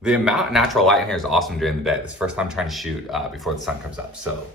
The amount of natural light in here is awesome during the day. This is the first time I'm trying to shoot before the sun comes up, so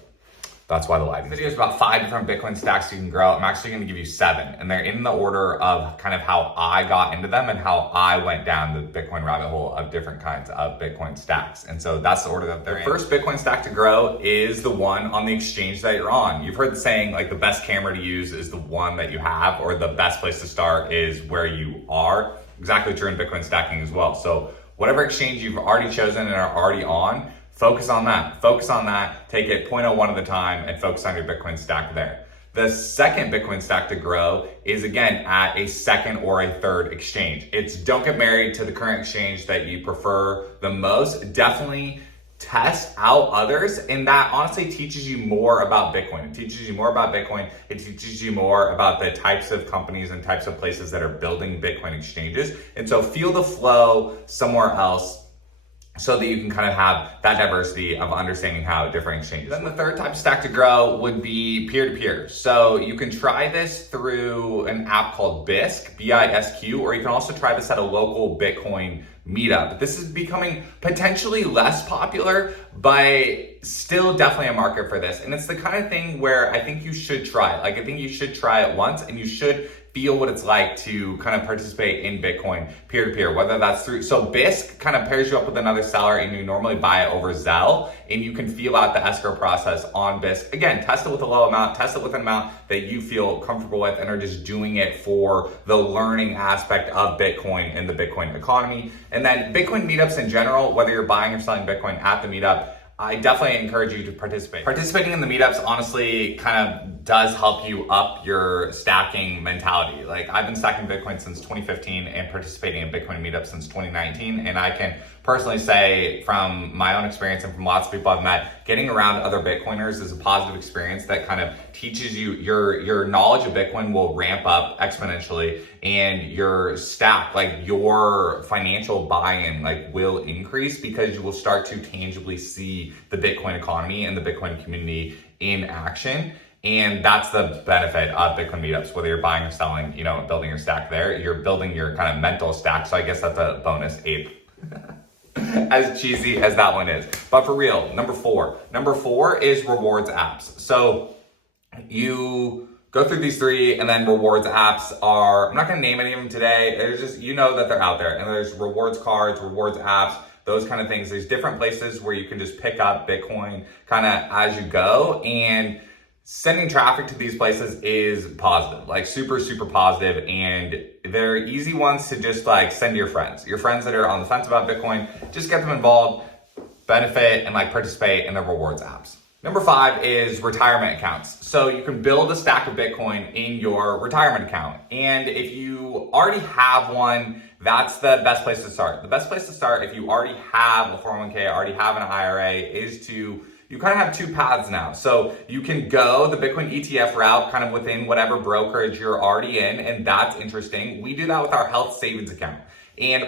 that's why the lighting. This video is about 5 different Bitcoin stacks you can grow. I'm actually going to give you 7, and they're in the order of kind of how I got into them and how I went down the Bitcoin rabbit hole of different kinds of Bitcoin stacks. And so that's the order that they're in. The first Bitcoin stack to grow is the one on the exchange that you're on. You've heard the saying, like, the best camera to use is the one that you have, or the best place to start is where you are. Exactly true in Bitcoin stacking as well. So whatever exchange you've already chosen and are already on, focus on that. Focus on that. Take it 0.01 at a time and focus on your Bitcoin stack there. The second Bitcoin stack to grow is, again, at a second or a third exchange. It's don't get married to the current exchange that you prefer the most. Definitely test out others, and that honestly teaches you more about Bitcoin. It teaches you more about Bitcoin. It teaches you more about the types of companies and types of places that are building Bitcoin exchanges. And so feel the flow somewhere else so that you can kind of have that diversity of understanding how different exchanges. Then the third type of stack to grow would be peer-to-peer. So you can try this through an app called Bisq, B-I-S-Q, or you can also try this at a local Bitcoin meetup. This is becoming potentially less popular, but still definitely a market for this. And it's the kind of thing where I think you should try it. Like, I think you should try it once, and you should feel what it's like to kind of participate in Bitcoin peer-to-peer, whether that's through, so Bisq kind of pairs you up with another seller, and you normally buy it over Zelle, and you can feel out the escrow process on Bisq. Again, test it with a low amount, test it with an amount that you feel comfortable with, and are just doing it for the learning aspect of Bitcoin and the Bitcoin economy. And then Bitcoin meetups in general, whether you're buying or selling Bitcoin at the meetup, I definitely encourage you to participate. Participating in the meetups honestly kind of does help you up your stacking mentality. Like, I've been stacking Bitcoin since 2015 and participating in Bitcoin meetups since 2019. And I can personally say from my own experience and from lots of people I've met, getting around other Bitcoiners is a positive experience that kind of teaches you your knowledge of Bitcoin will ramp up exponentially, and your stack, like your financial buy-in, like will increase because you will start to tangibly see the Bitcoin economy and the Bitcoin community in action. And that's the benefit of Bitcoin meetups, whether you're buying or selling, building your stack there, you're building your kind of mental stack. So I guess that's a bonus ape. As cheesy as that one is. But for real, number four is rewards apps. So you go through these 3, and then rewards apps are, I'm not gonna name any of them today. There's just, that they're out there. And there's rewards cards, rewards apps, those kind of things. There's different places where you can just pick up Bitcoin kind of as you go. And sending traffic to these places is positive, like super, super positive. And they're easy ones to just like send to your friends that are on the fence about Bitcoin. Just get them involved, benefit, and like participate in the rewards apps. Number 5 is retirement accounts. So you can build a stack of Bitcoin in your retirement account. And if you already have one, that's the best place to start. The best place to start if you already have a 401k, already have an IRA, is to, you kind of have 2 paths now. So you can go the Bitcoin ETF route kind of within whatever brokerage you're already in, and that's interesting. We do that with our health savings account.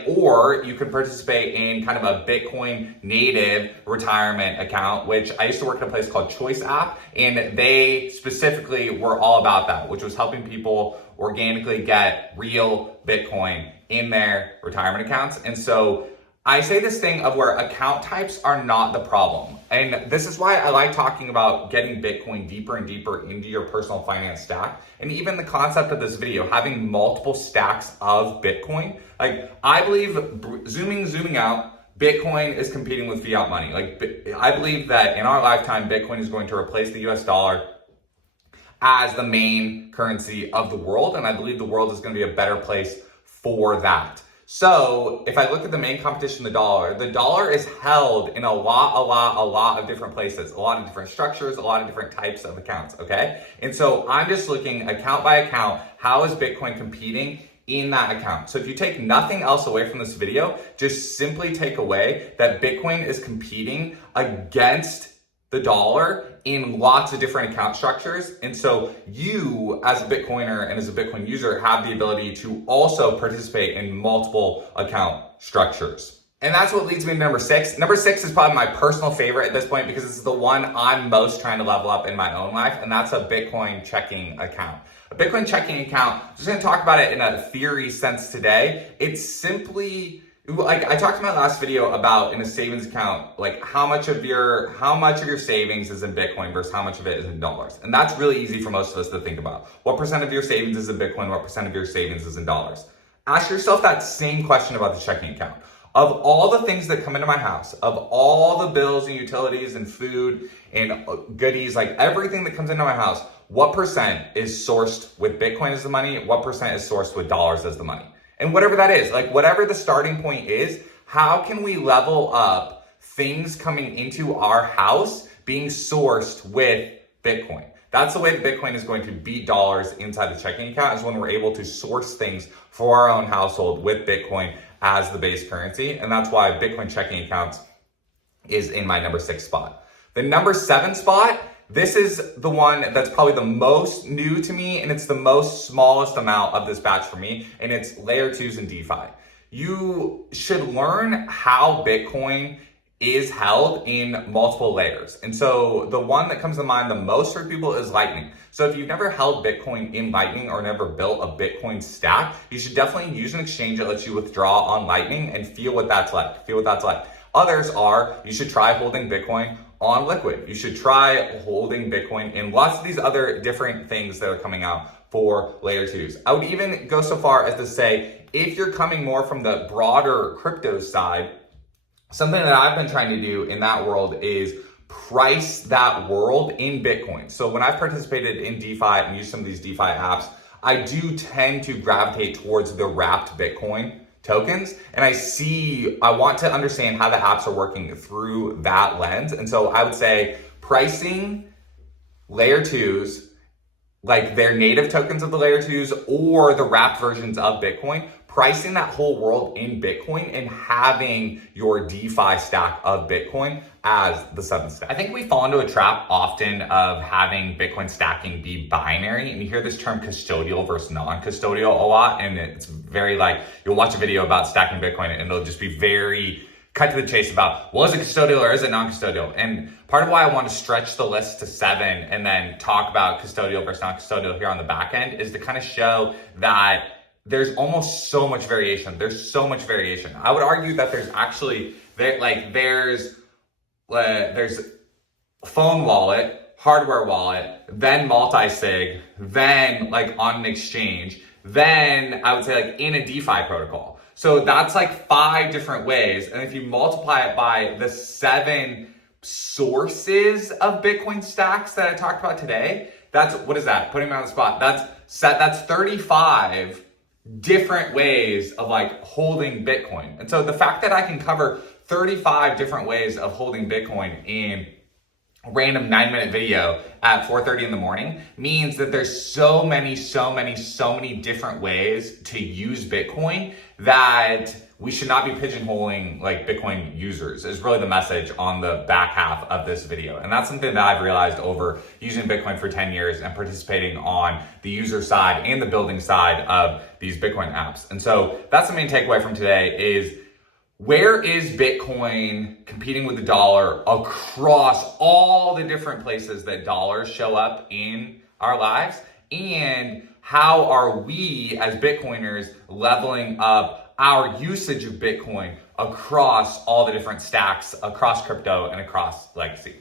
Or you could participate in kind of a Bitcoin native retirement account, which I used to work at a place called Choice App, and they specifically were all about that, which was helping people organically get real Bitcoin in their retirement accounts. And so I say this thing of where account types are not the problem. And this is why I like talking about getting Bitcoin deeper and deeper into your personal finance stack. And even the concept of this video, having multiple stacks of Bitcoin. Like, I believe, zooming out, Bitcoin is competing with fiat money. Like, I believe that in our lifetime, Bitcoin is going to replace the US dollar as the main currency of the world. And I believe the world is going to be a better place for that. So if I look at the main competition, the dollar is held in a lot of different places, a lot of different structures, a lot of different types of accounts, okay? And so I'm just looking account by account, how is Bitcoin competing in that account? So if you take nothing else away from this video, just simply take away that Bitcoin is competing against the dollar in lots of different account structures. And so you, as a Bitcoiner and as a Bitcoin user, have the ability to also participate in multiple account structures. And that's what leads me to number 6. Number 6 is probably my personal favorite at this point because this is the one I'm most trying to level up in my own life, and that's a Bitcoin checking account. A Bitcoin checking account, just gonna talk about it in a theory sense today. It's simply Like I talked in my last video about in a savings account, like how much of your savings is in Bitcoin versus how much of it is in dollars. And that's really easy for most of us to think about. What percent of your savings is in Bitcoin? What percent of your savings is in dollars? Ask yourself that same question about the checking account. Of all the things that come into my house, of all the bills and utilities and food and goodies, like everything that comes into my house, what percent is sourced with Bitcoin as the money? What percent is sourced with dollars as the money? And whatever that is, like whatever the starting point is, how can we level up things coming into our house being sourced with Bitcoin? That's the way that Bitcoin is going to beat dollars inside the checking account, is when we're able to source things for our own household with Bitcoin as the base currency. And that's why Bitcoin checking accounts is in my number 6 spot. The number 7 spot, this is the one that's probably the most new to me, and it's the most smallest amount of this batch for me, and it's layer 2s and DeFi. You should learn how Bitcoin is held in multiple layers. And so the one that comes to mind the most for people is Lightning. So if you've never held Bitcoin in Lightning or never built a Bitcoin stack, you should definitely use an exchange that lets you withdraw on Lightning and feel what that's like. Others are, you should try holding Bitcoin on Liquid. You should try holding Bitcoin in lots of these other different things that are coming out for layer 2s. I would even go so far as to say, if you're coming more from the broader crypto side, something that I've been trying to do in that world is price that world in Bitcoin. So when I've participated in DeFi and used some of these DeFi apps, I do tend to gravitate towards the wrapped Bitcoin tokens. And I want to understand how the apps are working through that lens. And so I would say pricing layer 2s, like their native tokens of the layer 2s or the wrapped versions of Bitcoin, pricing that whole world in Bitcoin and having your DeFi stack of Bitcoin as the 7th stack. I think we fall into a trap often of having Bitcoin stacking be binary, and you hear this term custodial versus non-custodial a lot, and it's very like, you'll watch a video about stacking Bitcoin and it'll just be very cut to the chase about, well, is it custodial or is it non-custodial? And part of why I want to stretch the list to 7 and then talk about custodial versus non-custodial here on the back end is to kind of show that there's almost so much variation. There's so much variation. I would argue that there's actually, there's phone wallet, hardware wallet, then multi-sig, then like on an exchange, then I would say like in a DeFi protocol. So that's like 5 different ways. And if you multiply it by the 7 sources of Bitcoin stacks that I talked about today, what is that? Putting me on the spot. That's 35 different ways of like holding Bitcoin. And so the fact that I can cover 35 different ways of holding Bitcoin in a random 9-minute video at 4:30 in the morning means that there's so many different ways to use Bitcoin that we should not be pigeonholing like Bitcoin users is really the message on the back half of this video. And that's something that I've realized over using Bitcoin for 10 years and participating on the user side and the building side of these Bitcoin apps. And so that's the main takeaway from today is, where is Bitcoin competing with the dollar across all the different places that dollars show up in our lives? And how are we as Bitcoiners leveling up our usage of Bitcoin across all the different stacks, across crypto and across legacy?